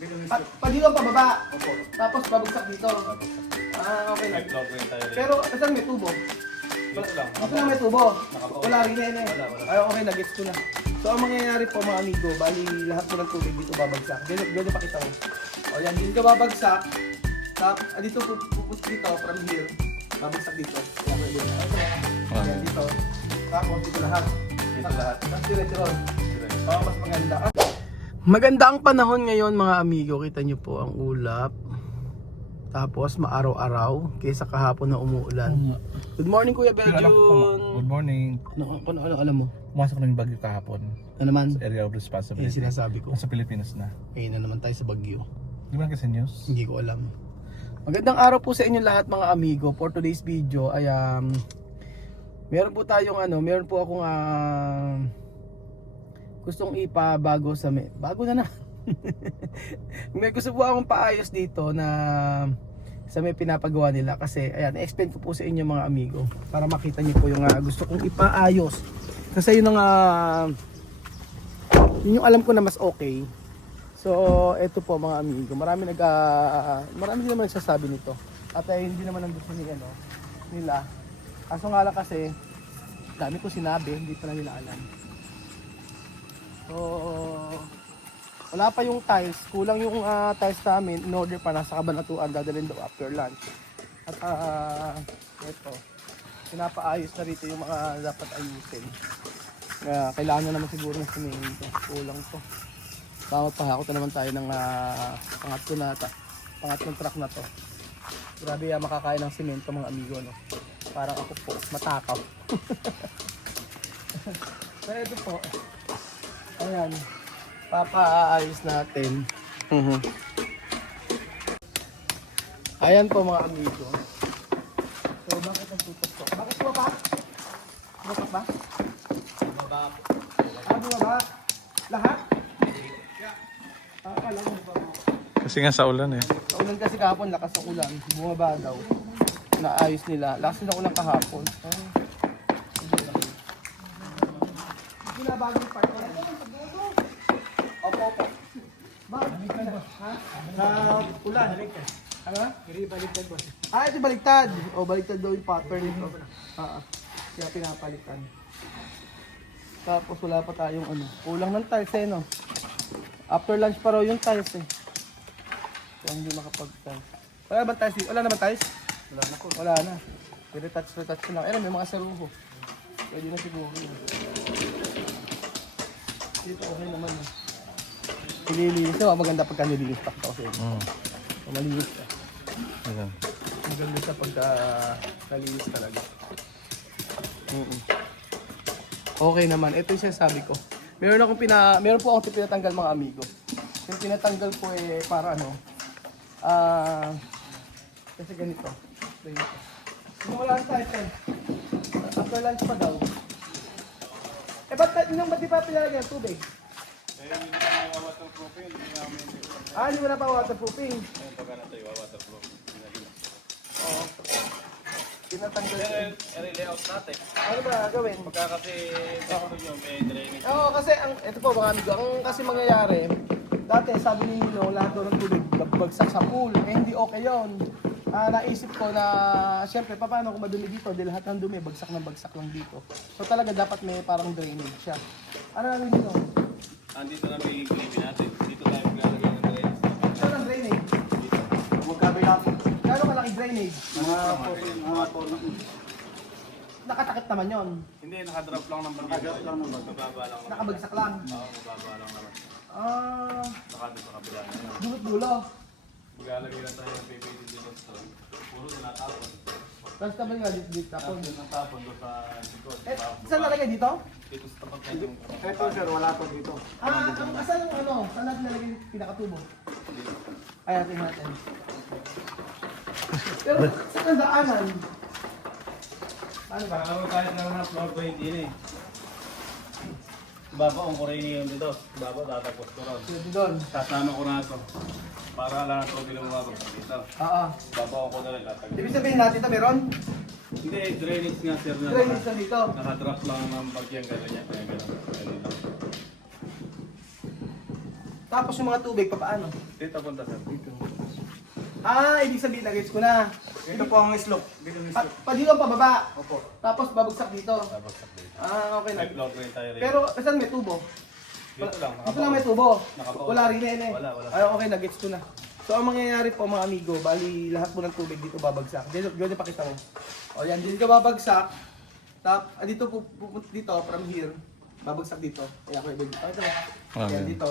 Dito ang pababa. Opo. Tapos babagsak dito. Okay lang. Nag-vlog rin tayo rin. Pero saan may tubo? Dito lang. Dito lang may tubo. Nakabaon. Wala rin yan eh. Wala. Ay, okay, nag-gets ko na. So ang mangyayari po mga amigo, bali lahat po ng tubig dito babagsak. Ganyan pakita mo. O yan, dito babagsak. Dito pupus dito from here. Babagsak dito. Yan dito. Tapos dito lahat. Dito lahat. Tapos diretso. Mas maganda. Maganda ang panahon ngayon mga amigo. Kita nyo po ang ulap. Tapos maaraw-araw kaysa kahapon na umuulan. Good morning Kuya Belgium. Good morning. Ano alam mo? Pumasok na yung bagyo kahapon. Ano naman? Sa area of Yung responsibility. sinasabi ko. Sa Pilipinas na. Ayun na naman tayo sa Bagyo. Di ba kasi news? Hindi ko alam. Magandang araw po sa inyo lahat mga amigo. For today's video ay meron po akong gustong ipabago sa bago na. May gusto po akong paayos dito na sa may pinapagawa nila kasi ayan, i-explain ko po sa inyo mga amigo para makita niyo po yung gusto kong ipaayos. Kasi yun yung alam ko na mas okay. So, eto po mga amigo, marami din naman nagsasabi nito. At hindi naman ang gusto nila. Kaso nga lang kasi, dami ko sinabi, hindi pa na nila alam. So, wala pa yung tiles, kulang yung tiles namin, in order pa nasa Kabanatuan, dadalhin daw after lunch. At eto, pinapaayos na rito yung mga dapat ayusin. Kailangan na naman siguro ng simento, kulang to. Pahakot na naman tayo ng pangatlong truck na to. Grabe makakain ng simento mga amigo, no? Parang ako po, matakaw. So ito po, ayan, papaayos natin. Ayan po mga amigo. So bakit ang tutok to? Bakit bumaba? Bumaba ba? Bumaba? Lahat? Akala ko ba? Kasi nga sa ulan eh. Sa ulan kasi kahapon, lakas ng ulan. Bumaba daw. Naayos nila. Lakas ng ulan kahapon. Hindi na bago yung part. Opo. Bakit? Ha? Sa ulan. Ano? Baliktad ba? Ito baliktad. Baliktad daw yung pattern nito. Kaya pinapalitan. Tapos wala pa tayong kulang ng tiles no? After lunch pa raw yung tiles Kaya hindi makapag-tiles. Wala naman tiles dito? Wala naman tiles? Wala na po. Wala na. Retouch lang. May mga saruho. Pwede na siguro yun. Dito okay naman Ililinis. Maganda pagka nilinis pa kasi. Malinis ka. Maganda sa pagka nalinis talaga. Okay naman. Ito yung sinasabi ko. Meron po akong pinatanggal mga amigo. Yung pinatanggal ko para kasi ganito. Kung wala ang title, after lunch pa daw. Ba't di pa pinalagyan ang tubig? Hindi na waterproofing. Hindi mo na pa waterproofing. Ngayon pagka na tayo waterproof. Oo. Pinatanggal ko. I-layout natin. Ano ba gagawin? Pagka kasi gusto nyo may drainage. Oo, kasi ito po mga amigo, ang kasi mangyayari, dati sabi ni Nino, lahat doon ng tubig bagsak sa pool, hindi okay yun. Naisip ko na, syempre, paano kung madumi dito, di lahat ng dumi, bagsak lang dito. So talaga dapat may parang drainage siya. Ano namin dito? Andito na may pilipin natin. Dito tayo maglalagay ng drainage. Saan ang drainage? Dito. Magkabila po. Gano'ng malaki drainage? Nakatakip naman yon. Hindi, nakadrop lang ng bagyo. Nakadrop lang ng bagyo. Mababa lang naman. Nakabagsak lang. Oo, mababa lang naman. Nakadrop sa kabila na yun. Dulot-dulo. Maglalagay lang tayo ng PVC dito sa puro tinatapon. Tapos naman nga dito tapon. Tapos yung tapon doon sa likod. Saan nalagay dito? Dito sa tapat na yung... Ito sir, wala to dito. Saan yung saan natin nalagay yung pinakatubo? Ayan, tingnan natin. Pero saan ang daanan? Paano ba? Kahit lang na floor 20 yun eh. Baba ang kuray niyo dito. Baba tatapos ko ron. Dito doon. Sasama ko na ito. Para lang ito hindi lumabag dito. Oo. Baba ko na lang latag. Ibig sabihin natin ito meron? Hindi, drainage nga sir na. Drainage na dito. Nakadrop lang ng bagyang gano'n niya. Kaya gano'n. Tapos yung mga tubig, paano? Dito punta sir. Dito. Ibig sabihin, nag-gets ko na. Ito po ang slope. Dito ang slope. Pa dito ang pababa. Opo. Tapos babagsak dito. Babagsak dito. Okay na. May floor drain tayo rin. Pero saan may tubo? dito lang. Dito lang may tubo. Nakapoon. Wala rin eh. Wala. Ay, okay, nag-gets ko na. So, ang mangyayari po mga amigo, bali lahat po ng tubig dito babagsak. Dito pakita mo. O yan, dito babagsak. Dito pupunta dito, from here, babagsak dito. Ayan, okay, dito. Ito. Ayan, dito.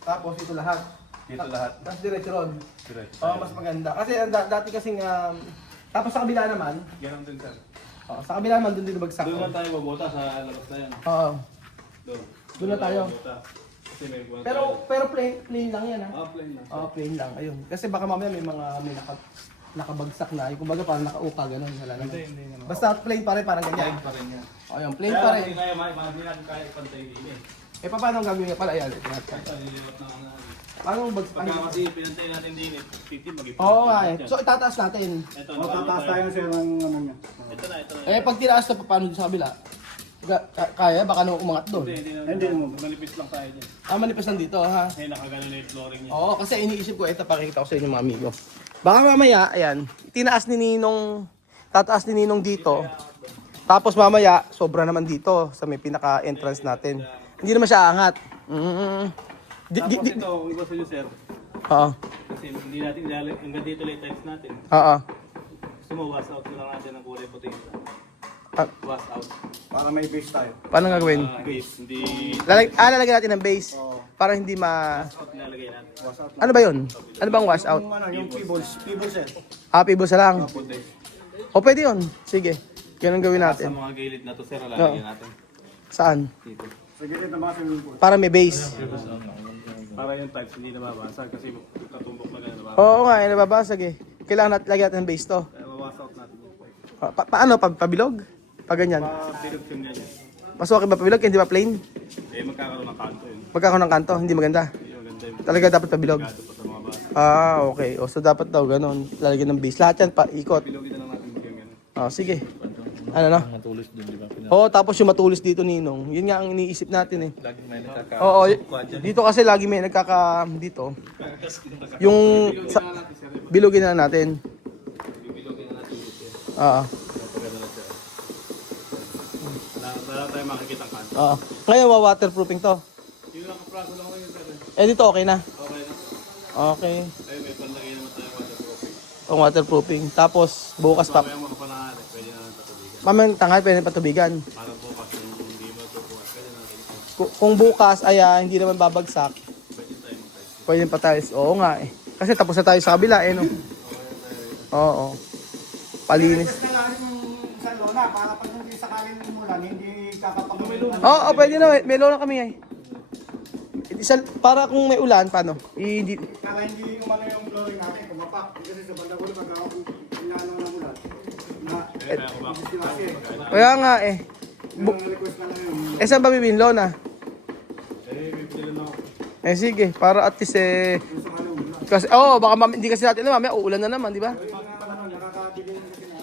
Tapos ito lahat. Dito lahat. Tapos diretso ron. Diretso. Mas maganda. Kasi dati kasing, tapos sa kabila naman, Ganun din sir. sa kabila naman, doon din bagsak. Doon lang tayo bubuta sa labas na yan. Oo. Doon. Doon na tayo. Bubuta. Kasi may buwan Pero plain lang yan ha. plain lang. Plain lang. Ayun. Kasi baka mamaya may nakabagsak na. Yung kumbaga parang nakauka ganun. Wala naman. Hindi naman. Basta plain pa rin, parang ganyan. Plain pa rin yan. Ayun, plain pa rin. Kaya hindi natin kaya ipantay din eh. Paano ang gagawin niya pala? Ayan, ito natin. Ito, nililiwat na ano. Paano bagsak? Pagka kasi pinantay natin din eh. Titi mag-ipantay. Oo nga eh. So itataas natin. Ito, O, tataas tayo sir ng ano niya. Ito na. Pag tinaas na, paano dito sa kabila? Kaya? Baka nung umangat doon. Hindi naman. Malipis lang tayo dyan. Manipis lang dito ha. Kasi nakagano na yung flooring niya. Oo, kasi iniisip ko, ito pakikita ko sa inyo mga amigo. Baka mamaya, ayan, tataas ni Ninong dito. Tapos mamaya, sobra naman dito sa may pinaka-entrance natin. Hindi naman siya angat. Tapos ito, kung gusto nyo sir, Oo. kasi hindi natin hanggang dito lang tiles natin. Oo. Gusto mo, wash out na lang natin ng kulay puti. Wash out. Para may base tayo. Paano gagawin? Base, hindi Lalagyan natin ng base Oo. para hindi out nilalagay natin. Wash out lang. Ano ba yun? Ano bang wash out? Yung ano, yung pebbles sir. Happy boss lang. Puti. O pwede yun. Sige. Ganun gawin Sa natin. mga gilid na to sir, lalagyan natin. Saan? Dito. Sa gilid ng mga swimming pool. Para may base. Para yung tiles hindi nababasag kasi katumbok na gano'n nababasag. Oo nga, nababasag eh. Kailangan lagyan natin ng base to. Kaya wash out natin yun. Paano? Pabilog? Pag ganyan. Pilog yung ganyan. Mas okay ba pabilog? Hindi ba plain? Eh magkakaroon ng kanto yun. Pagkakaroon ng kanto, hindi maganda. Hindi maganda yung Talaga dapat pabilog. gato pa sa mga bata. Okay. O, so dapat daw ganun. Lalagyan ng base. Lahat yan, ikot. Pilogin na lang natin yung gano'n. Sige. Ano na? Matulis dun, di ba? Oo, tapos yung matulis dito, Ninong. Yun nga ang iniisip natin eh. Laging may nakaka... Oo, dito kasi lagi may dito. Yung bilugin na natin. Pilogin na natin dito. Oo. Pagkano lang siya. Wala tayo makikita ang kanto. Oo. Ngayon, waterproofing to. Yung nakapraso lang ngayon sir. Dito okay na. Okay na. Okay. Ayun, may panlagay naman tayo waterproofing. Ang waterproofing. Tapos, bukas pa. Mamaya mga panahali, pwede na lang tatubigan. Mamayang tanghal, pwede patubigan. Para bukas yung hindi mo tutuwas, pwede na natin. Kung bukas ay hindi naman babagsak, Pwede tayo mag-tiles. pwede pa tayo. Oo nga eh. Kasi tapos na tayo sa kabila eh no. Oo. Palinis. Request na lang yung sa lona para pag hindi sakaling umulan, hindi kakapag-umulan. Oo, pwede na. May lola kami eh. Para kung may ulan, paano? Para hindi umano yung flooring natin, kumapak. Kasi sa bandang ulo, pag ako inano ng ulan, na Kaya ako ba? distilasi eh. Kaya nga eh. Yung request na lang yun. Saan ba bibin lona? Eh, bibili lang ako. Sige, para at least Yung sakaling umulan. kasi baka hindi kasi natin alam, mamaya uulan na naman, di ba? Yung mga ano, nakakabigay na kasi na.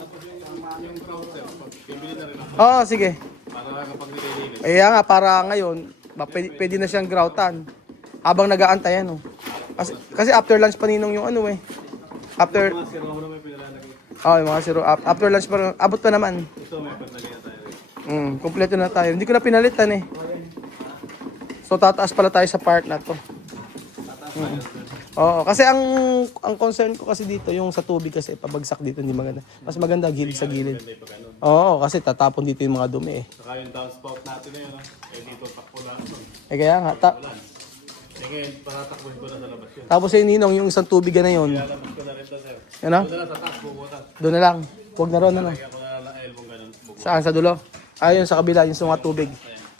Yung counter, bibili na rin ako. Oo, sige. Para kapag nililinis. Kaya nga, para ngayon, pwede na siyang groutan. Habang nag-aantay ano. Kasi after lunch pa Ninong yung ano eh. After, Mga siro ko na may pinalalagay. yung mga zero. After lunch pa, abot pa naman. Ito may panlagay na tayo. Kompleto na tayo. Hindi ko na pinalitan eh. So tataas pala tayo sa part na to. Oo, kasi ang concern ko kasi dito yung sa tubig kasi pabagsak dito hindi maganda. Mas maganda gilid sa gilid. Hindi pa ganun. Oo, kasi tatapon dito yung mga dumi eh. Saka yung downspout natin na yun, eh dito takpo lang. Kaya nga, Ulan. Eh ngayon, patatakbuhin ko na sa labas yun. tapos yung Ninong, yung isang tubigan na yun. Lalabas ko na rin to sir. Ano? Doon na lang sa taas, bubutas. Doon na lang. Huwag na ron ano. Kaya ko na lang elbong ganun. Bubutas. Saan? Sa dulo? Ayun, sa kabila, yung sa mga tubig.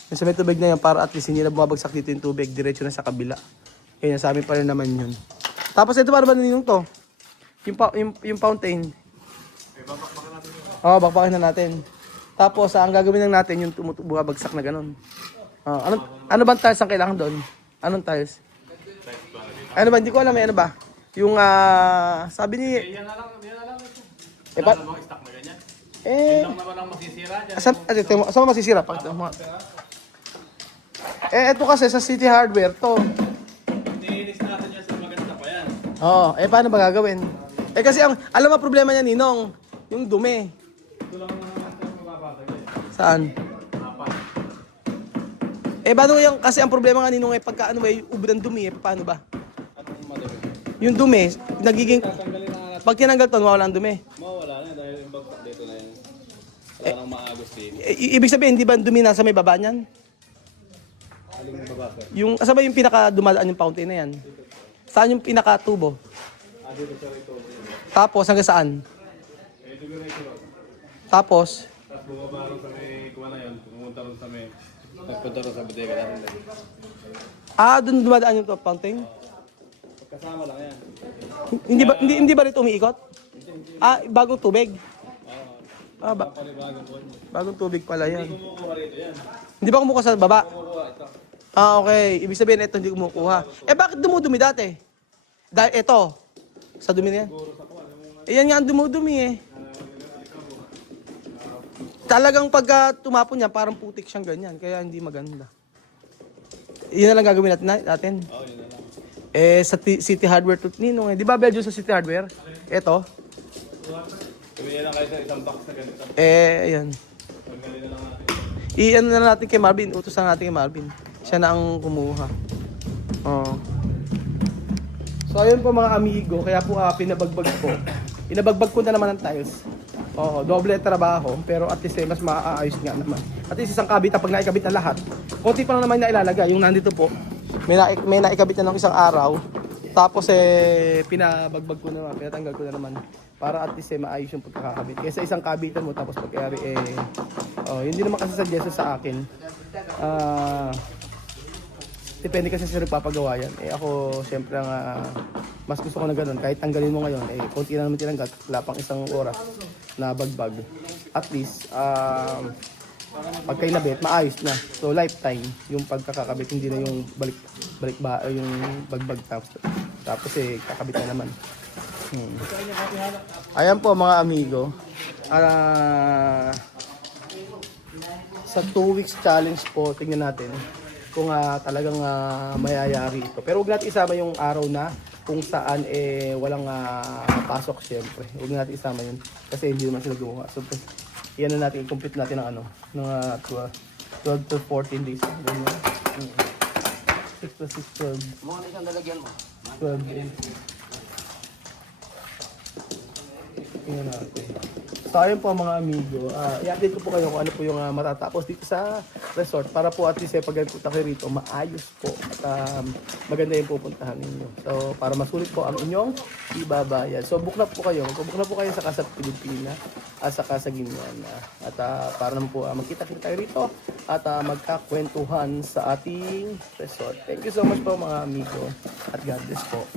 Yung sa may tubig na yun, para at least hindi na bumabagsak dito yung tubig, diretso na sa kabila. Kaya sa amin pa rin naman yun. Tapos ito para ba Ninong to? Yung fountain. Eh, babakbakan natin yun. Oo, bakbakin na natin. Tapos ang gagawin lang natin yung bumabagsak na ganun. Ano bang tiles ang kailangan doon? Anong tiles? Ano ba? Hindi ko alam eh. Ano ba? Yung sabi ni... Eh, yan na lang ito. Eh, Wala namang stock na ganyan. Eh, Yun lang naman ang masisira dyan. saan mo masisira? Ito kasi sa City Hardware to. Hindi, Oo, paano ba gagawin? Kasi alam mo problema niya, Ninong, yung dumi. Ito lang naman tayo mababasag eh. Saan? Apat. Paano yung, kasi ang problema nga, Ninong, pagka ano ba, yung ubod ng dumi, paano ba? Anong madami? Yung dumi, nagiging, Tatanggalin na nga natin. pag tinanggal to, mawala ang dumi. Mawala na dahil yung bagsak dito na yan. Wala nang maagos din. Ibig sabihin, di ba ang dumi nasa may baba niyan? Aling mababasag? Yung, asa ba yung pinaka dumadaan yung fountain na yan? Saan yung pinaka tubo? Dito sa rito. Tapos, hanggang saan? Ito ko na ito. Tapos, Tapos bumaba rin sa may kuha na yun. Pumunta rin sa may... Nagpunta rin sa bodega natin. doon dumadaan yung fountain? Kasama lang yan. Hindi ba rito umiikot? Bagong tubig. Palibagan po. Bagong tubig pala yan. Kumukuha rito yan. Hindi ba kumukuha sa baba? Kumukuha ito. Okay. Ibig sabihin, ito hindi kumukuha. Bakit dumudumi dati? Dahil ito, sa dumi na yan. Yan nga ang dumudumi eh. Talagang pagka tumapon niya, parang putik siyang ganyan. Kaya hindi maganda. Yun na lang gagawin natin. Oo, yun na lang. Sa City Hardware to Ninong eh. Di ba Belgium sa City Hardware? Ito. Tumingin lang kayo sa isang box na ganito. Ayan. Tanggalin na lang natin. I-ano na natin kay Marvin. Utos na natin kay Marvin. Siya na ang kumuha. Oo. So ayun po mga amigo. Kaya po pinabagbag ko. Pinabagbag ko na naman ang tiles. Oo, doble trabaho. Pero at least mas maaayos nga naman. At least isang kabit pag naikabit na lahat. Konti pa lang naman na ilalagay. Yung nandito po. May naikabit na ng isang araw. Tapos pinabagbag ko na naman. Pinatanggal ko na naman. Para at least maayos yung pagkakabit. Kaya sa isang kabitan mo tapos pagkayari hindi naman kasi suggestion sa akin. Depende kasi sa nagpapagawa yan. Ako siyempre mas gusto ko na ganun. Kahit tanggalin mo ngayon, konti na naman tinanggal. Wala pang isang oras na bagbag. At least, pag kayo nabit, maayos na. So lifetime yung pagkakakabit, hindi na yung yung bagbag tapos kakabit na naman. Ayan po mga amigo. Sa 2 weeks challenge po, tingnan natin kung talagang mayayari ito. Pero huwag natin isama yung araw na kung saan walang pasok syempre. Huwag natin isama yun kasi hindi naman sila gumawa. So, yan na natin, i-complete natin ng ng 12 to 14 days. 6 plus 6, 12. Mga isang lalagyan mo. 12 days. Tingnan natin. So ayun po mga amigo, i-update ko po kayo kung ano po yung matatapos dito sa resort para po at least pag punta kayo rito, maayos po at maganda yung pupuntahan ninyo. So para masulit po ang inyong ibabayad. So book na po kayo, sa Casa Pilipinas at sa Casa Guinian. At para naman po magkita-kita tayo rito at magkakwentuhan sa ating resort. Thank you so much po mga amigo at God bless po.